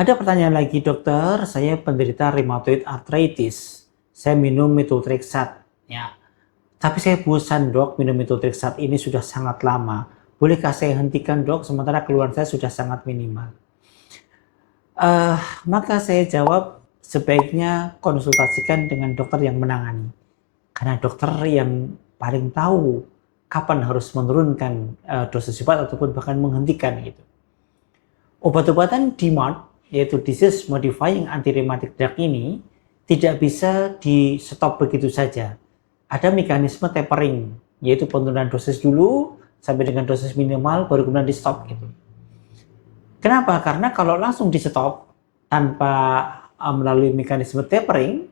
Ada pertanyaan lagi dokter, saya penderita rheumatoid arthritis. Saya minum methotrexat. Ya, tapi saya bosan dok minum methotrexat ini sudah sangat lama. Bolehkah saya hentikan dok sementara keluhan saya sudah sangat minimal? Eh, Maka saya jawab sebaiknya konsultasikan dengan dokter yang menangani. Karena dokter yang paling tahu kapan harus menurunkan dosis obat ataupun bahkan menghentikan gitu. Obat-obatan DMARD, yaitu Disease Modifying Anti-Rheumatic Drug ini, tidak bisa di stop begitu saja. Ada mekanisme tapering, yaitu penurunan dosis dulu, sampai dengan dosis minimal, baru kemudian di stop gitu. Kenapa? Karena kalau langsung di stop, tanpa melalui mekanisme tapering,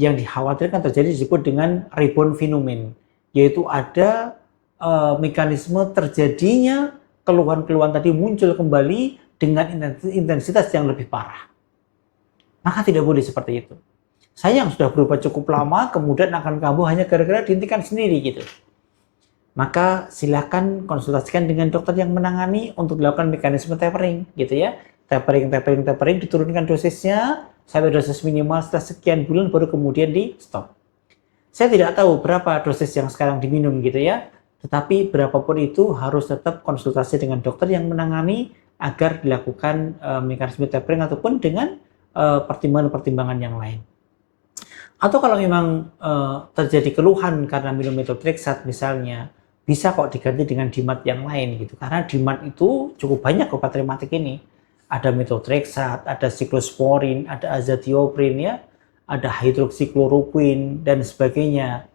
yang dikhawatirkan terjadi disebut dengan rebound phenomenon, yaitu ada mekanisme terjadinya keluhan-keluhan tadi muncul kembali dengan intensitas yang lebih parah. Maka tidak boleh seperti itu. Saya yang sudah berubah cukup lama, kemudian akan kambuh hanya gara-gara dihentikan sendiri gitu. Maka silakan konsultasikan dengan dokter yang menangani untuk dilakukan mekanisme tapering gitu ya. Tapering, diturunkan dosisnya sampai dosis minimal setelah sekian bulan baru kemudian di stop. Saya tidak tahu berapa dosis yang sekarang diminum gitu ya, tetapi berapapun itu harus tetap konsultasi dengan dokter yang menangani agar dilakukan mekanisme tapering ataupun dengan pertimbangan-pertimbangan yang lain. Atau kalau memang terjadi keluhan karena minum methotrexat misalnya, bisa kok diganti dengan DMARD yang lain gitu. Karena DMARD itu cukup banyak obat rematik ini. Ada methotrexat, ada cyclosporin, ada azathioprine ya, ada hidroksikloroquine dan sebagainya.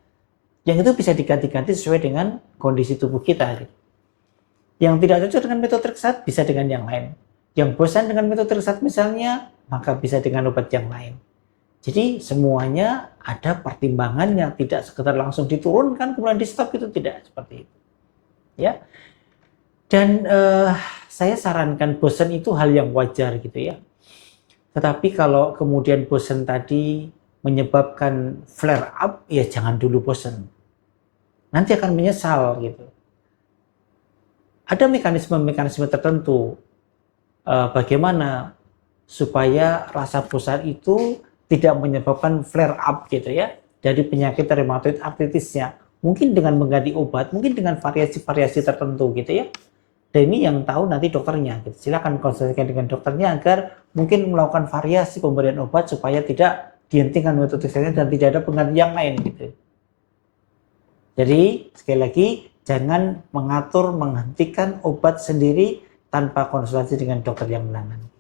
Yang itu bisa diganti-ganti sesuai dengan kondisi tubuh kita. Yang tidak cocok dengan methotrexat bisa dengan yang lain. Yang bosan dengan methotrexat misalnya, maka bisa dengan obat yang lain. Jadi semuanya ada pertimbangan yang tidak sekedar langsung diturunkan kemudian di stop, itu tidak seperti itu. Ya. Dan saya sarankan bosan itu hal yang wajar gitu ya. Tetapi kalau kemudian bosan tadi menyebabkan flare up, ya jangan dulu bosan. Nanti akan menyesal gitu. Ada mekanisme-mekanisme tertentu bagaimana supaya rasa bosan itu tidak menyebabkan flare up gitu ya dari penyakit rheumatoid arthritisnya. Mungkin dengan mengganti obat, mungkin dengan variasi-variasi tertentu gitu ya. Dan ini yang tahu nanti dokternya. Gitu. Silakan konsultasikan dengan dokternya agar mungkin melakukan variasi pemberian obat supaya tidak dihentikan methotrexatnya dan tidak ada pengganti yang lain gitu. Jadi sekali lagi jangan mengatur menghentikan obat sendiri tanpa konsultasi dengan dokter yang menangani.